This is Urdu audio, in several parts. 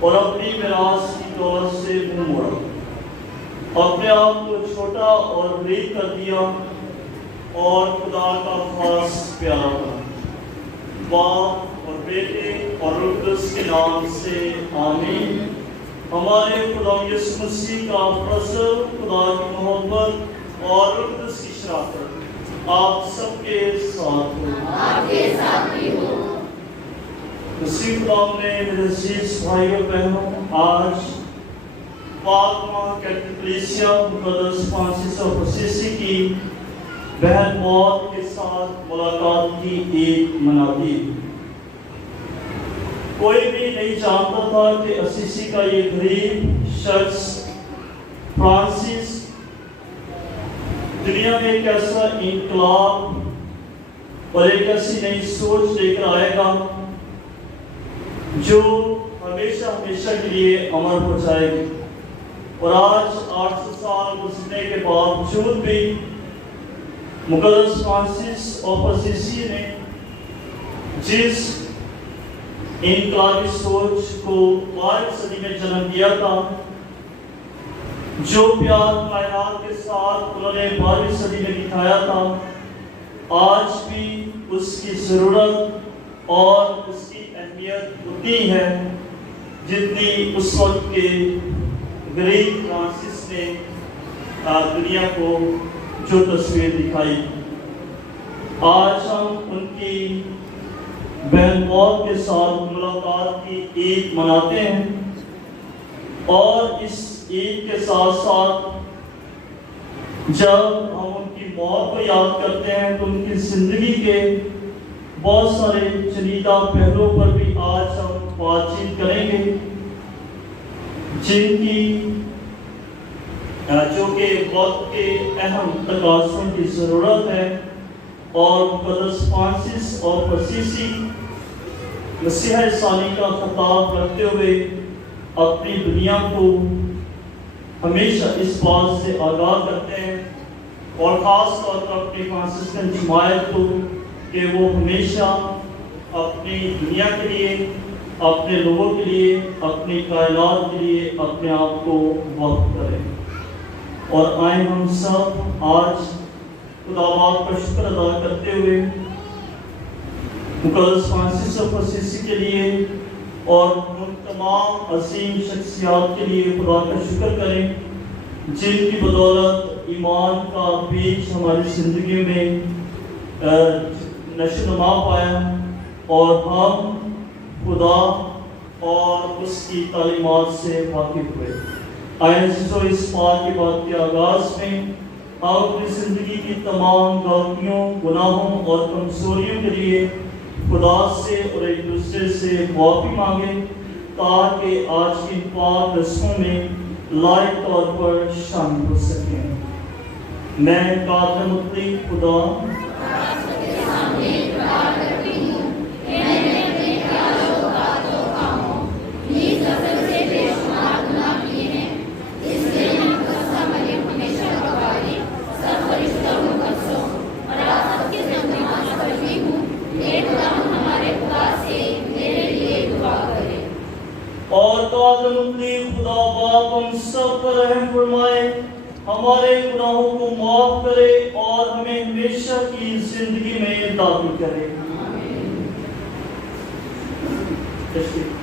اور اپنی میراث کی دولت سے منہ موڑا، اپنے آپ کو چھوٹا اور باریک کر دیا اور خدا کا خاص پیارا بنا۔ باپ اور بیٹے اور روح القدس کے نام سے آمین۔ ہمارے خدا یسوع مسیح کا فضل، خدا کی محبت اور روح القدس کی شراکت آپ سب کے ساتھ ہو۔ آپ کے ساتھ بھی ہو۔ مسیح خدا نے میرے عزیز بھائیوں بہنوں، آج پاک ماں کیتھولک کلیسیا مقدس فرانسس آف اسیسی کی بہن موت کے ساتھ ملاقات کی عید مناتی۔ کوئی بھی نہیں جانتا تھا کہ اسیسی کا یہ غریب شخص فرانسس دنیا میں ایک ایسا انقلاب اور ایک ایسی نئی سوچ لے کر آئے گا جو ہمیشہ ہمیشہ کے لیے امر ہو جائے گی۔ اور آج 800 سال گزرنے کے باوجود بھی مقدس فرانسس آف اسیسی نے جس انقلابی سوچ کو 12ویں صدی میں جنم دیا تھا، جو پیار کائنات کے ساتھ انہوں نے 12ویں صدی میں دکھایا تھا، آج بھی اس کی ضرورت اور اس کی اہمیت اتنی ہے جتنی اس وقت کے غریب فرانسس نے دنیا کو جو تصویر دکھائی۔ آج ہم ان کی بہن موت کے ساتھ ملاقات کی عید مناتے ہیں، اور اس عید کے ساتھ ساتھ جب ہم ان کی موت کو یاد کرتے ہیں تو ان کی زندگی کے بہت سارے چنیدہ پہلوؤں پر بھی آج ہم بات چیت کریں گے، جن کی جو کہ وقت کے اہم تقاضوں کی ضرورت ہے، اور مقدس فرانسس آف اسیسی مسیح ثانی کا خطاب رکھتے ہوئے اپنی دنیا کو ہمیشہ اس بات سے آگاہ کرتے ہیں، اور خاص طور پر اپنی فرانسسکن جماعت کو، کہ وہ ہمیشہ اپنی دنیا کے لیے، اپنے لوگوں کے لیے، اپنی کائنات کے لیے اپنے آپ کو وقف کریں۔ اور آئیں ہم سب آج خدا باپ کا شکر ادا کرتے ہوئے مقدس فرانسس آف اسیسی کے لیے اور ان تمام عظیم شخصیات کے لیے خدا کا شکر کریں جن کی بدولت ایمان کا بیج ہماری زندگی میں نشو و نما پایا، اور ہم خدا اور اس کی تعلیمات سے واقف ہوئے۔ آئے اس پاک کی بات کے آغاز میں ہم اپنی زندگی کی تمام غلطیوں، گناہوں اور کمزوریوں کے لیے خدا سے اور ایک دوسرے سے معافی مانگیں، تاکہ آج کی پاک رسموں میں لائق طور پر شامل ہو سکیں۔ میں قادر مطلق خدا اور قادر مطلق خدا باپ ہم سب پر رحم فرمائے، ہمارے گناہوں کو معاف کرے اور ہمیں ہمیشہ کی زندگی میں داخل کرے۔ تشریف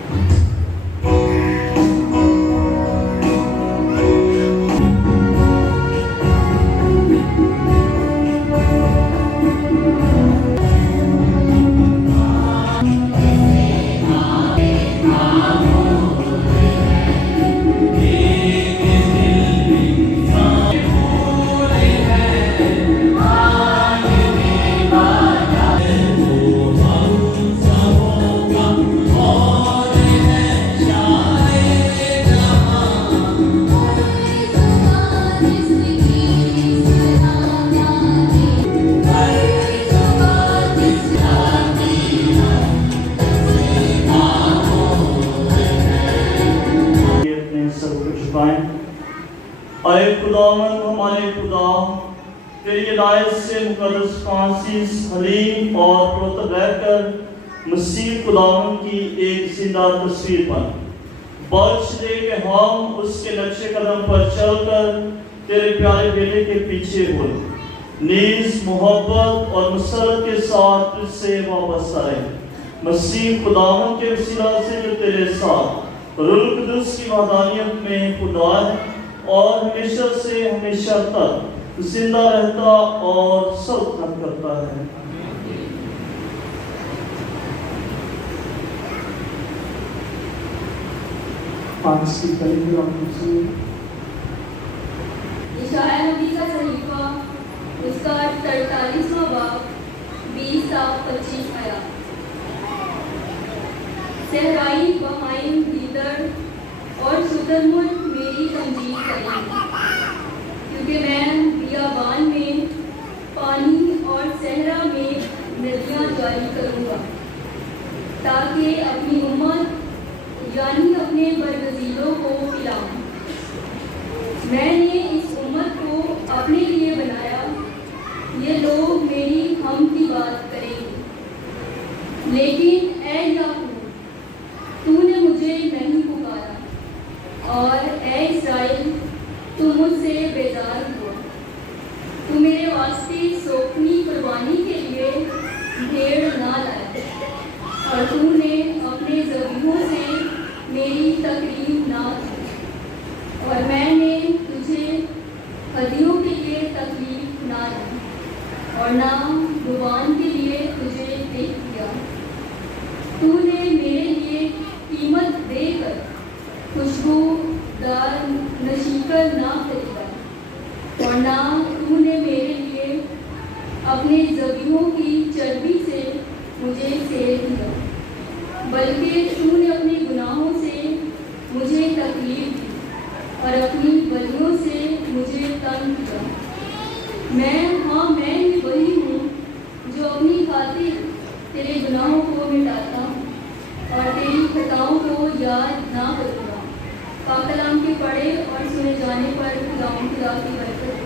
اپنے سر کو جھکائیں۔ اے خداوند ہمارے خدا، تیری ہدایت سے مقدس فرانسس حلیم اور پروتب رہ کر مسیح خداوند کی ایک زندہ تصویر پر بخش دے کہ ہم اس کے نقش قدم پر چل کر تیرے پیارے بیٹے کے پیچھے ہوئے، نیز محبت اور مسرت کے ساتھ تجھ سے وابستہ رہے۔ مسیح خداوند کے وسیلہ سے جو تیرے ساتھ روح القدس کی وحدانیت میں خدا ہے اور ہمیشہ سے ہمیشہ تک زندہ رہتا اور سلطنت کرتا ہے۔ پانچ کی کلمہ سنیے۔ اشاعیہ نبی کا صحیفہ اس کا 43واں باب 20 تا 25 آیات۔ صحرائی بہائم دیدر اور شترمرغ میری تمجید کریں گے، کیونکہ میں بیابان میں پانی اور صحرا میں ندیاں جاری کروں گا، تاکہ اپنی امت یعنی اپنے برگزیدوں کو پلاؤں۔ میں نے اس امت کو اپنے لیے بنایا، یہ لوگ میری ہم کی بات کریں گے۔ لیکن اے یعقوب، تو نے مجھے نہیں پکارا، اور اے اسرائیل، تو مجھ سے بیزار ہوا۔ تو میرے واسطے سوکھنی قربانی کے لیے بھیڑ نہ لایا، اور تو نے اپنے ذبیحوں سے میری تقریب نہ کی، اور میں نے تجھے ہدیوں کے لیے تکلیف نہ دی، اور نہ بوان کے لیے تجھے پیش کیا۔ تو نے میرے لیے قیمت دے کر خوشبودار نشیکر نہ خریدا، اور نہ تو نے میرے لیے اپنے ذبیحوں کی چربی سے مجھے سیر دیا، بلکہ تو نے اپنے گناہوں سے مجھے تکلیف دی اور اپنی بلیوں سے مجھے تنگ کیا۔ میں ہی وہی ہوں جو اپنی خاطر تیرے گناہوں کو مٹاتا ہوں اور تیری خطاؤں کو یاد نہ کروں گا۔ پاک کلام کے پڑھے اور سنے جانے پر خدا کی برکت۔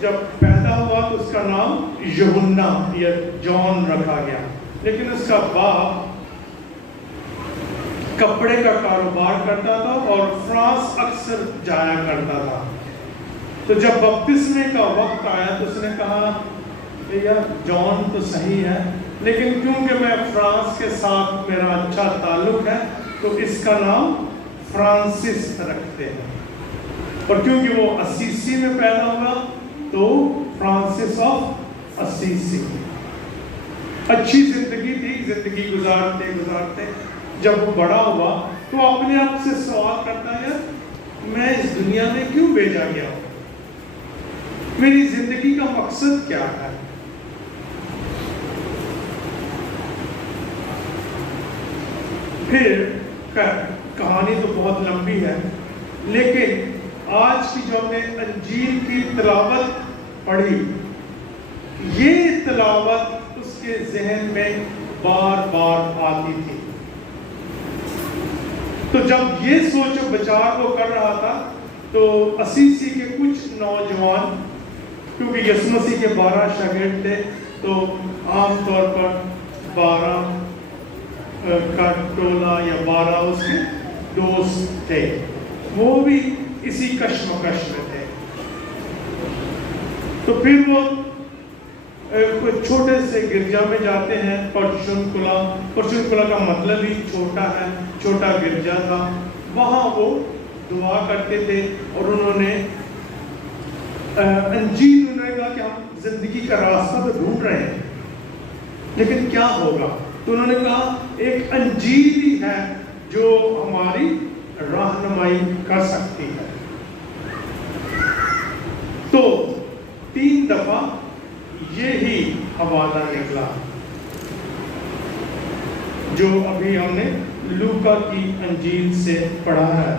جب پیدا ہوا تو اس کا نام یوحنا یا جان رکھا گیا، لیکن اس کا باپ کپڑے کا کاروبار کرتا تھا اور فرانس اکثر جایا کرتا تھا۔ تو جب بپتسمے کا وقت آیا تو اس نے کہا یار جان تو صحیح ہے، لیکن کیونکہ میں فرانس کے ساتھ میرا اچھا تعلق ہے تو اس کا نام فرانسس رکھتے ہیں، اور کیونکہ وہ اسیسی میں پیدا ہوا تو فرانسس آف اسیسی۔ اچھی زندگی تھی، زندگی گزارتے گزارتے جب وہ بڑا ہوا تو اپنے آپ سے سوال کرتا ہے میں اس دنیا میں کیوں بھیجا گیا ہوں، میری زندگی کا مقصد کیا ہے؟ پھر کہانی تو بہت لمبی ہے، لیکن آج کی جو ہم نے انجیل کی تلاوت پڑھی، یہ تلاوت اس کے ذہن میں بار بار آتی تھی۔ تو جب یہ سوچ و بچار وہ کر رہا تھا تو اسیسی کے کچھ نوجوان، کیونکہ یسوع مسیح کے 12 شاگرد تھے تو عام طور پر 12 کا ٹولہ یا 12 اس کے دوست تھے، وہ بھی اسی کشمکش میں تھے۔ تو پھر وہ چھوٹے سے گرجا میں جاتے ہیں، پرچنکلا کا مطلب ہی چھوٹا ہے، چھوٹا گرجا تھا، وہاں وہ دعا کرتے تھے اور انہوں نے انجیل، انہوں نے کہا کہ ہم زندگی کا راستہ تو ڈھونڈ رہے ہیں لیکن کیا ہوگا، تو انہوں نے کہا ایک انجیل ہی ہے جو ہماری رہنمائی کر سکتی ہے۔ تو 3 دفعہ یہی حوالہ نکلا جو ابھی ہم نے لوکا کی انجیل سے پڑھا ہے۔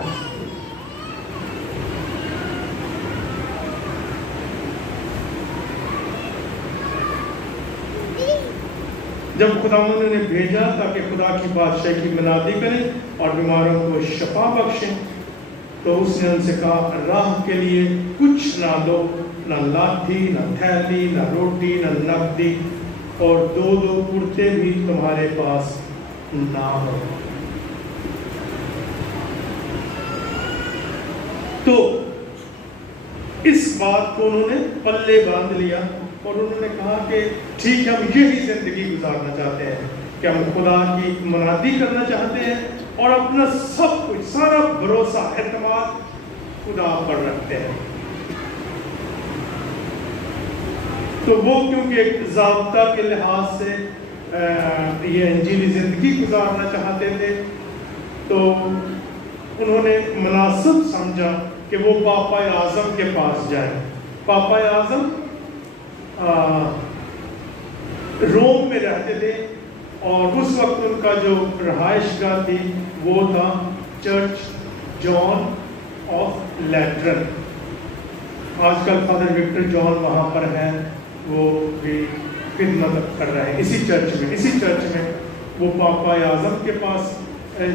جب خداوند نے بھیجا تاکہ خدا کی بادشاہی کی منادی کریں اور بیماروں کو شفا بخشیں، تو اس نے ان سے کہا راہ کے لیے کچھ نہ لو، نہ لاٹھی، نہ تھیلی، نہ روٹی، نہ نقدی، اور 2 کرتے بھی تمہارے پاس نہ ہو۔ تو اس بات کو انہوں نے پلے باندھ لیا اور انہوں نے کہا کہ ٹھیک ہے، ہم یہی زندگی گزارنا چاہتے ہیں کہ ہم خدا کی منادی کرنا چاہتے ہیں اور اپنا سب کچھ، سارا بھروسہ، اعتماد خدا پر رکھتے ہیں۔ تو وہ کیونکہ ایک ضابطہ کے لحاظ سے یہ انجیلی زندگی گزارنا چاہتے تھے تو انہوں نے مناسب سمجھا کہ وہ پاپا اعظم کے پاس جائیں۔ پاپا اعظم روم میں رہتے تھے اور اس وقت ان کا جو رہائش گاہ تھی وہ تھا چرچ جان آف لیٹرن۔ آج کل فادر وکٹر جان وہاں پر ہیں، وہ بھی خدمت کر رہے ہیں اسی چرچ میں وہ پاپا اعظم کے پاس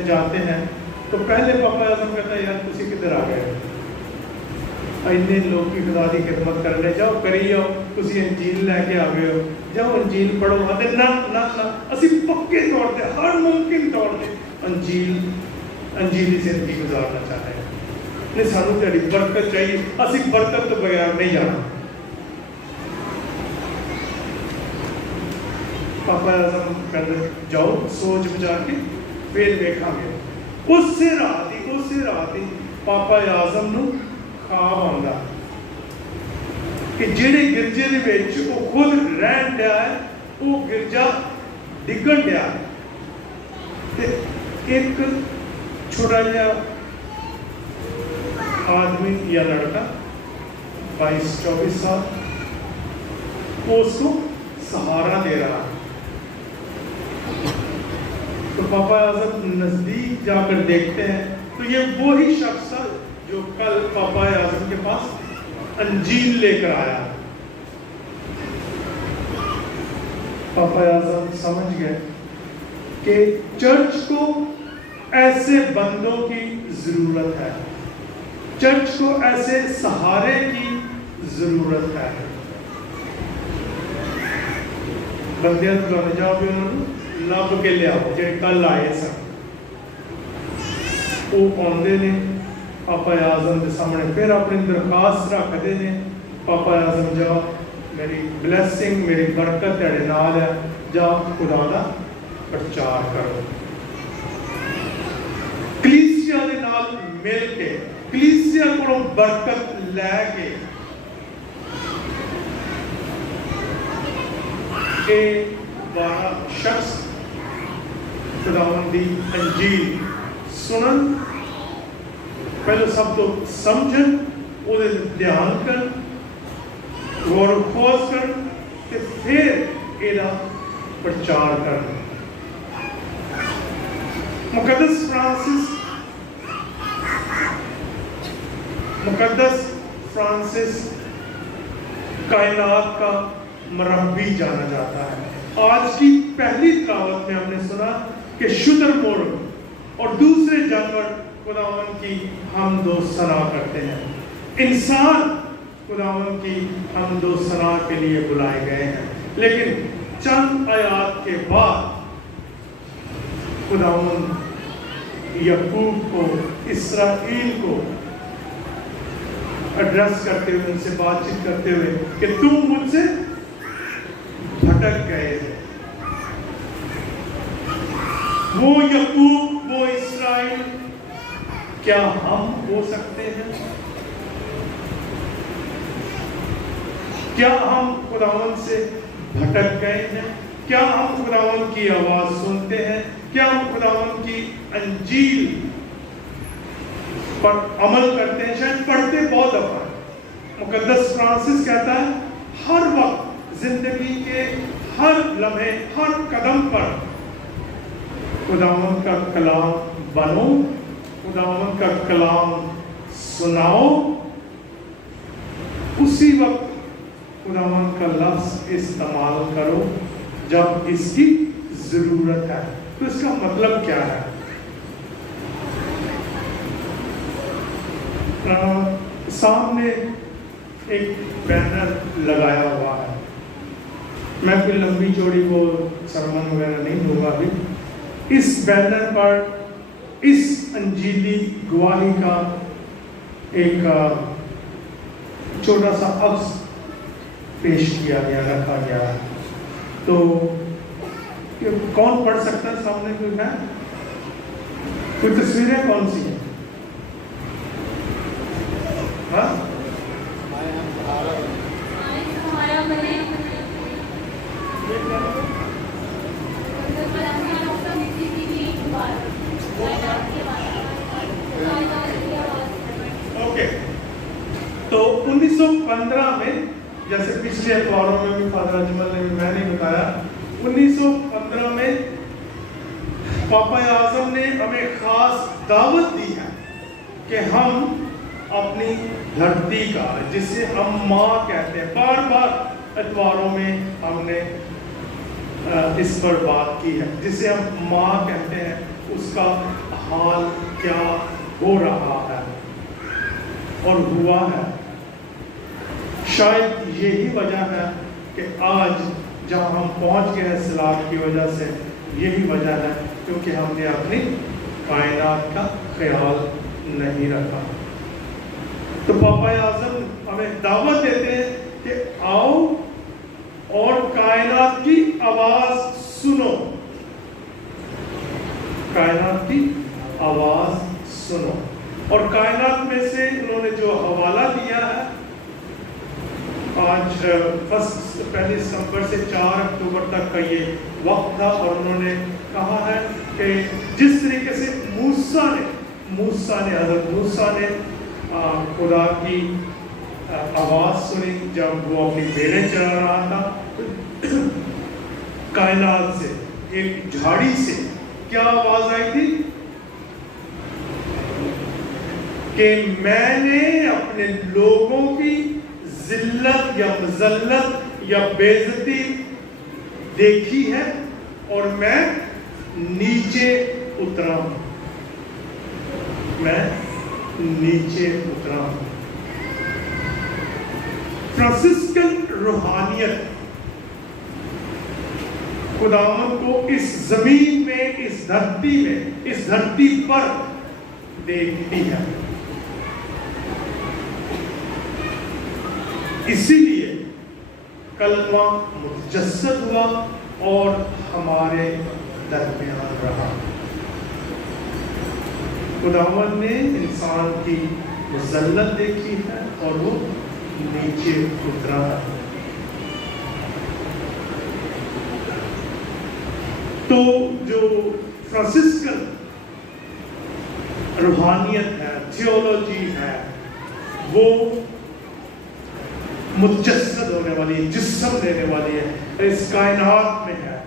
جاتے ہیں۔ تو پہلے پاپا اعظم کہتا ہے یار تسی کدھر آ گئے، اتنے لوگ کی خدا کی خدمت کرنے جاؤ، کری جاؤ، تسی انجیل لے کے آ گئے ہو، جاؤ انجیل پڑھو۔ آتے نہ اسی پکے طور پہ ہر ممکن طور پہ انجیلی زندگی گزارنا چاہتے ہیں، نہیں سانو تیری برکت چاہیے، اسی برکت تو بغیر نہیں جانا۔ پاپا اعظم کہتے جاؤ سوچ بچار کے پھر دیکھا گے۔ اس سے رات ہی پاپا اعظم نو خواب آندا کہ جہے گرجے دے وچ وہ خود رہن دیا ہے وہ گرجا ڈگن دیا تے ایک چھوٹا جہا آدمی یا لڑکا 22-24 سال وہ اس کو سہارا دے رہا۔ تو پاپا اعظم نزدیک جا کر دیکھتے ہیں تو یہ وہی شخص تھا جو کل پاپا اعظم کے پاس انجیل لے کر آیا۔ پاپا اعظم سمجھ گئے کہ چرچ کو ایسے بندوں کی ضرورت ہے، چرچ کو ایسے سہارے کی ضرورت ہے. بندیاں لے جاؤ بھی انہوں نے لب کے لیاؤ جی کل آئے سن. وہ آتے ہیں پاپا اعظم کے سامنے پھر اپنی درخواست رکھتے ہیں. پاپا اعظم جاؤ میری بلیسنگ میری برکت تیرے نال ہے, جاؤ خدا کا پرچار کرو. کلیسیا دے نال مل کے کلیسیا کو برکت لے کے کہ 12 شخص خداوند دی انجیل سنن, پہلے سب تو سمجھن, وہ دھیان کرن, غور و خوض کرن, تے پھر یہ پرچار کرن. مقدس فرانسس کائنات کا مربی جانا جاتا ہے. آج کی پہلی تلاوت میں ہم نے سنا کہ شتر مرغ اور دوسرے جانور خداوند کی حمد و ثنا کرتے ہیں. انسان خداوند کی حمد و ثنا کے لیے بلائے گئے ہیں. لیکن چند آیات کے بعد خداوند یعقوب کو, اسرائیل کو ایڈریس کرتے ہوئے, ان سے بات چیت کرتے ہوئے کہ تم مجھ سے بھٹک گئے ہو. وہ یعقوب, وہ اسرائیل, کیا ہم ہو سکتے ہیں؟ کیا ہم خداوند سے بھٹک گئے ہیں؟ کیا ہم خداوند کی آواز سنتے ہیں؟ کیا ہم خداوند کی انجیل پر عمل کرتے ہیں؟ شاید پڑھتے بہت دفعہ. مقدس فرانسس کہتا ہے ہر وقت زندگی کے ہر لمحے ہر قدم پر خداوند کا کلام بنو, خداوند کا کلام سناؤ. اسی وقت خداوند کا لفظ استعمال کرو جب اس کی ضرورت ہے. تو اس کا مطلب کیا ہے؟ سامنے ایک بینر لگایا ہوا ہے. میں کوئی لمبی چوڑی وہ سرمن وغیرہ نہیں دوں گا ابھی. اس بینر پر اس انجیلی گواہی کا ایک چھوٹا سا عکس پیش کیا گیا, رکھا گیا ہے. تو کون پڑھ سکتا ہے سامنے؟ کوئی ہے؟ کوئی تصویریں کون سی ہیں؟ اوکے, تو 1915 میں, جیسے پچھلے اتواروں میں بھی فادر اجمل نے بھی میں نے بتایا, 1915 میں پاپا اعظم نے ہمیں خاص دعوت دی ہے کہ ہم اپنی دھرتی کا, جسے ہم ماں کہتے ہیں, بار بار اتواروں میں ہم نے اس پر بات کی ہے, جسے ہم ماں کہتے ہیں, اس کا حال کیا ہو رہا ہے اور ہوا ہے. شاید یہی وجہ ہے کہ آج جہاں ہم پہنچ گئے ہیں سیلاب کی وجہ سے, یہی وجہ ہے کیونکہ ہم نے اپنی کائنات کا خیال نہیں رکھا. تو پاپا اعظم ہمیں دعوت دیتے ہیں کہ آؤ اور کائنات کی آواز سنو, کائنات کی آواز سنو. اور کائنات میں سے انہوں نے جو حوالہ دیا ہے, آج پہلی ستمبر سے 4 اکتوبر تک کا یہ وقت تھا, اور انہوں نے کہا ہے کہ جس طریقے سے حضرت موسیٰ نے خدا کی آواز سنی جب وہ اپنی بھیڑیں چلا رہا تھا, کائنات سے ایک جھاڑی سے کیا آواز آئی تھی کہ میں نے اپنے لوگوں کی ذلت یا مذلت یا بے عزتی دیکھی ہے اور میں نیچے اترا ہوں, میں نیچے اترا ہوں. فرانسسکن روحانیت خداوند کو اس زمین میں، اس دھرتی پر دیکھتی ہے. اسی لیے کلمہ متجسد ہوا اور ہمارے درمیان رہا. خداوند نے انسان کی ذلت دیکھی ہے اور وہ نیچے اترا ہے. تو جو فرانسسکن روحانیت ہے، تھیولوجی ہے، وہ متجسد ہونے والی ہے، جسم دینے والی ہے، اس کائنات میں ہے،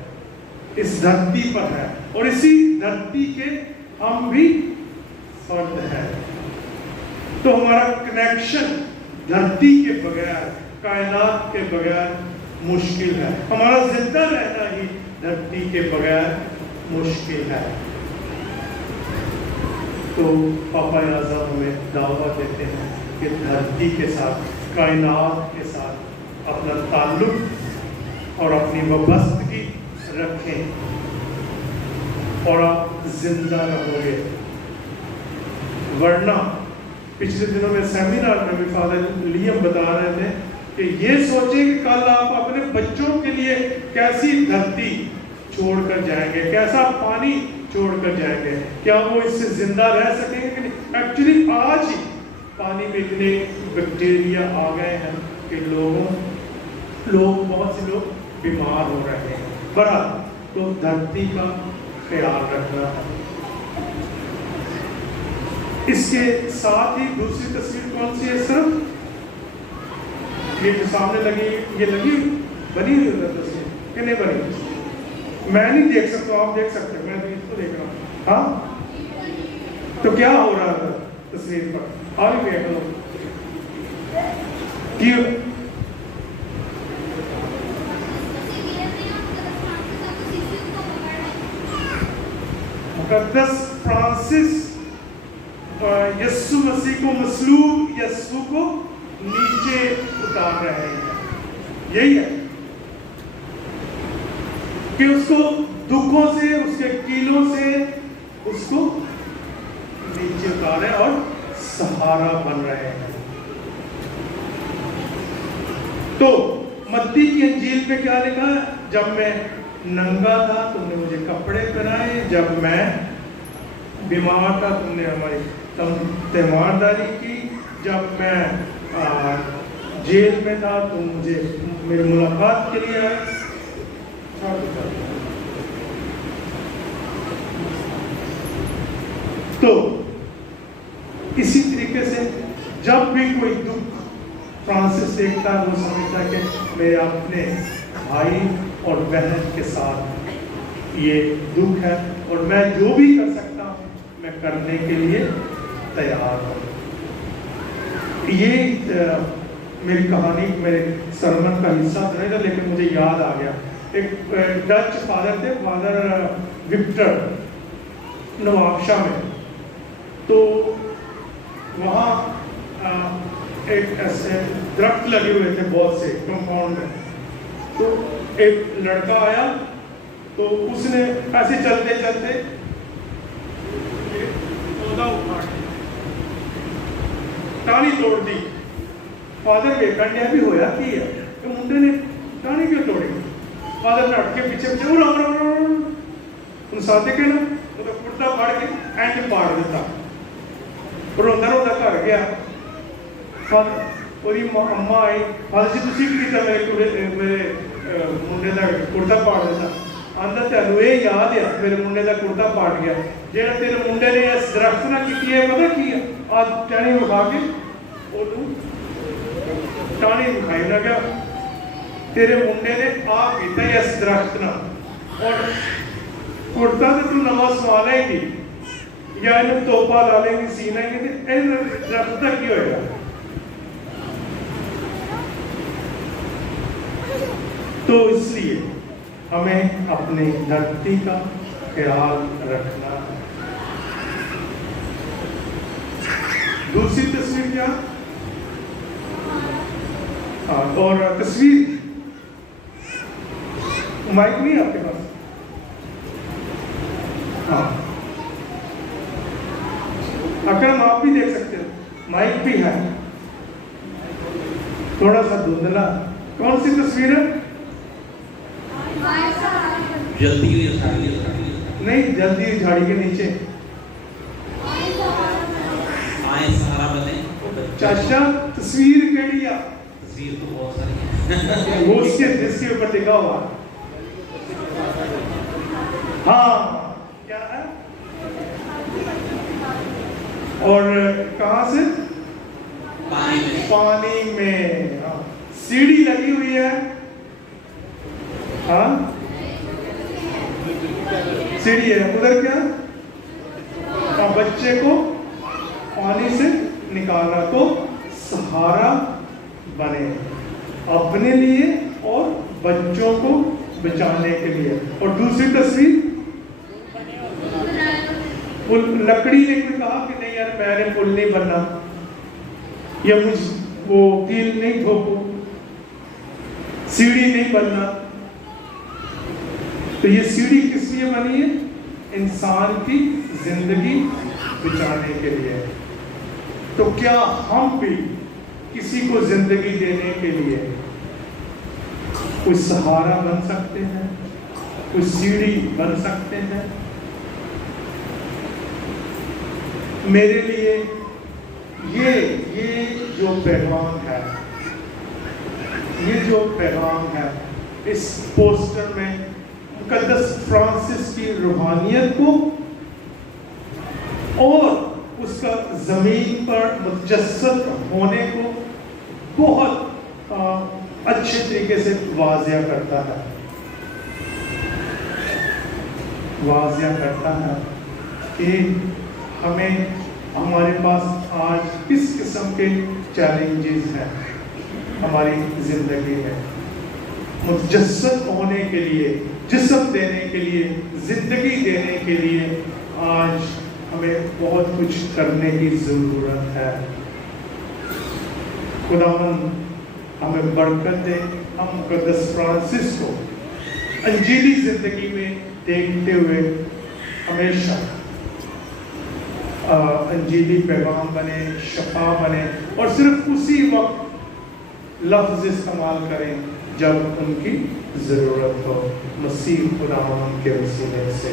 اس دھرتی پر ہے، اور اسی دھرتی کے ہم بھی فرد ہیں. تو ہمارا کنیکشن دھرتی کے بغیر، کائنات کے بغیر مشکل ہے. ہمارا زندہ رہنا ہی دھرتی کے بغیر مشکل ہے. تو پاپا اعظم ہمیں دعوت دیتے ہیں کہ دھرتی کے ساتھ، کائنات کے ساتھ اپنا تعلق اور اپنی وابستگی رکھیں اور آپ زندہ رہو گے. ورنہ پچھلے دنوں میں سیمینار میں بھی فادر لیم بتا رہے تھے کہ یہ سوچیں کہ کل آپ اپنے بچوں کے لیے کیسی دھرتی چھوڑ کر جائیں گے، کیسا پانی چھوڑ کر جائیں گے، کیا وہ اس سے زندہ رہ سکیں گے کہ نہیں. ایکچولی آج ہی پانی میں اتنے بیکٹیریا آ گئے ہیں کہ بہت سے لوگ بیمار ہو رہے ہیں. بہرحال تو دھرتی کا خیال رکھنا ہے. اس کے ساتھ ہی دوسری تصویر کون سی ہے؟ صرف یہ جو سامنے لگی، یہ لگی بنی ہوئی ہے تصویر کہ نہیں بنی؟ میں نہیں دیکھ سکتا، آپ دیکھ سکتے ہیں، میں اس کو دیکھ رہا ہوں. ہاں تو کیا ہو رہا تھا تصویر پر؟ آپ بھی دیکھ لو. مقدس فرانسس یسوع مسیح کو، مصلوب یسوع کو نیچے اتار رہے ہیں. یہی ہے کہ اس کو دکھوں سے، اس کے کیلوں سے اس کو نیچے اتارے اور سہارا بن رہے ہیں. تو متی کی انجیل پہ کیا لکھا ہے؟ جب میں ننگا تھا تم نے مجھے کپڑے پہنائے، جب میں بیمار تھا تم نے ہماری تیمارداری کی، جب میں جیل میں تھا تم مجھے میری ملاقات کے لیے آئے. تو اسی طریقے سے جب بھی کوئی دکھ فرانسس دیکھتا ہے، وہ سمجھتا ہے کہ میں اپنے بھائی اور بہن کے ساتھ یہ دکھ ہے اور میں جو بھی کر سکتا ہوں میں کرنے کے لیے تیار ہوں. یہ میری کہانی میرے سرمن کا حصہ تو نہیں تھا، لیکن مجھے یاد آ گیا. ایک ڈچ فادر تھے، فادر وکٹر، نوابشاہ میں. تو وہاں ایک ایسے درخت لگے ہوئے تھے بہت سے کمپاؤنڈ میں. تو ایک لڑکا آیا تو اس نے ایسے چلتے چلتے پودا اٹھا ٹانی توڑ دی. فادر ویکنڈیا بھی ہویا کی ہے کہ منڈے نے ٹانی کیوں توڑی؟ فادر نے اٹھ کے پیچھے ان ساتھ کے نا وہ کرتا پاڑ کے اینڈ پاڑ دیتا. روندہ روندہ گھر گیا. اور اما آئی، فادر جی تسی کی کیتا میرے منڈے کا کرتا پاڑ دیتا. آندا تینوں یہ یاد ہے میرے منڈے کا کرتا پاڑ گیا، جہاں تیرے منڈے نے اس درخت نہ کی ہے پتہ کی ہے؟ آج ٹہنی وکھا کے ٹہنی وکھائی نہ گیا، تیرے منڈے نے آ پیتا ہے اس درخت نہ، اور کرتا تو تو نواں سوال ہے گی یا انہیں توپا لا لیں گی سینہ گی تو درخت تک کی ہوئے گا. تو اس لیے ہمیں اپنی دھرتی کا خیال رکھنا ہے. دوسری تصویر کیا؟ اور تصویر مائک نہیں آپ کے پاس؟ ہاں اکرم آپ بھی دیکھ سکتے ہو، مائک بھی ہے، تھوڑا سا دھندلا. کون سی تصویر ہے؟ جلدی نہیں، جلدی جھاڑی کے نیچے. آئیں سہارا بنے. چاشا تصویر کیڑی ہے؟ تصویر تو بہت ساری ہے. وہ اس کے جس کے اوپر لکھا ہوا. ہاں کیا ہے؟ اور کہاں سے؟ پانی میں. سیڑھی لگی ہوئی ہے. ہاں سیڑھی ہے. ادھر کیا؟ بچے کو پانی سے نکالنا تو سہارا بنے اپنے لیے اور بچوں کو بچانے کے لیے. اور دوسری تصویر لکڑی نے کہا کہ نہیں یار میں نے پل نہیں بننا یا مجھ وہ کیل نہیں ٹھوکو، سیڑھی نہیں بننا. تو یہ سیڑھی کس لیے بنی ہے؟ انسان کی زندگی بچانے کے لیے. تو کیا ہم بھی کسی کو زندگی دینے کے لیے کوئی سہارا بن سکتے ہیں، کوئی سیڑھی بن سکتے ہیں؟ میرے لیے یہ جو پیغام ہے اس پوسٹر میں مقدس فرانسس کی روحانیت کو اور اس کا زمین پر متجسد ہونے کو بہت اچھے طریقے سے واضح کرتا ہے کہ ہمیں ہمارے پاس آج کس قسم کے چیلنجز ہیں ہماری زندگی میں. متجسد ہونے کے لیے، جسم دینے کے لیے، زندگی دینے کے لیے آج ہمیں بہت کچھ کرنے کی ضرورت ہے. خداوند ہمیں برکت دے. ہم مقدس فرانسس کو انجیلی زندگی میں دیکھتے ہوئے ہمیشہ انجیلی پیغام بنے، شفا بنے، اور صرف اسی وقت لفظ استعمال کریں جب ان کی ضرورت ہو. مسیح خداوند کے وسیلے سے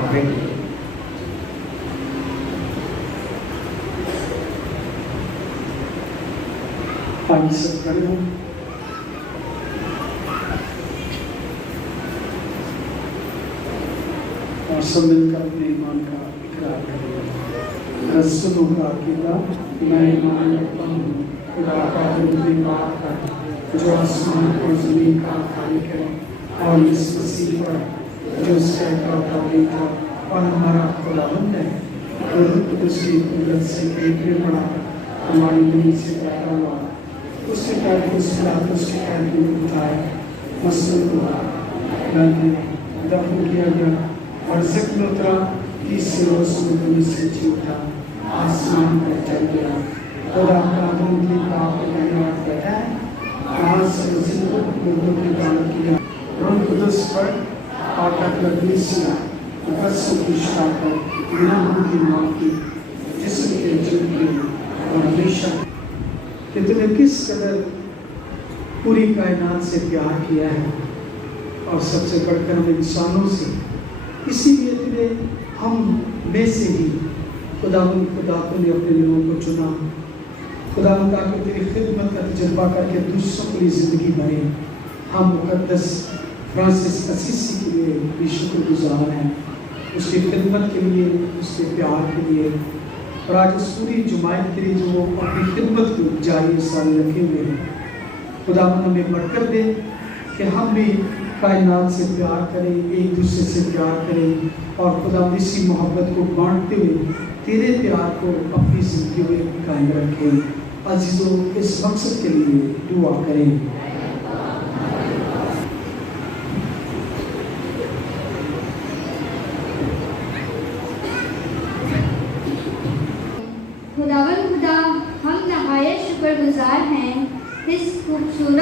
آمین. پانی سب کریں اور سب مل کر اپنے ایمان کا اقرار کریں. رسولوں کا عقیدہ میں ایمان رکھتا ہوں خدا کا زندگی بات کر جو آسمان اور زمین کا خالق ہے، اور اس مسیح پر جو اس کا تعلیم تھا اور ہمارا خداوند ہے، اور اس کی قدرت سے ایک میں پڑا ہماری زمین سے پیدا ہوا، اس کے پیر کو اس کے پیر کو اٹھایا، مسلم ہوا، دفن کیا گیا اور ذکر اترا، تیسرے روز زمین سے جی اٹھا، آسمان پر چل گیا. خدا کا دن کی پاک بنیاد بیٹھا ہے، آج سے زندہ مردوں کی دعوت کیا. روح قدس پر آٹک لگنی سنا قسم کی شاہ پر گناہوں کی معاف کی، جسم کے جن کی اور ہمیشہ کہ تم نے کس قدر پوری کائنات سے پیار کیا ہے، اور سب سے بڑھ کر ہم انسانوں سے. اسی لیے تمہیں ہم میں سے ہی خدا نے اپنے دلوں کو چنا. خدا تاکہ تیری خدمت کا تجربہ کر کے دوسروں کے لیے زندگی بنے. ہم مقدس فرانسس اسیسی کے لیے بھی شکر گزار ہیں، اس کی خدمت کے لیے، اس کے پیار کے لیے، اور آج اس پوری جماعت کے لیے جو وہ اپنی خدمت کو جاری سارے رکھے ہوئے ہیں. خدا ہمیں برکت دے کہ ہم بھی کائنات سے پیار کریں، ایک دوسرے سے پیار کریں، اور خدا اسی محبت کو بانٹتے ہوئے تیرے پیار کو اپنی زندگی میں قائم رکھیں. عزیزوں اس مقصد کے لیے دعا کریں. خداوند خدا ہم نہایت شکر گزار ہیں اس خوبصورت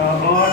8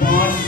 5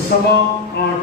8:15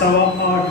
8:15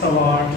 8:15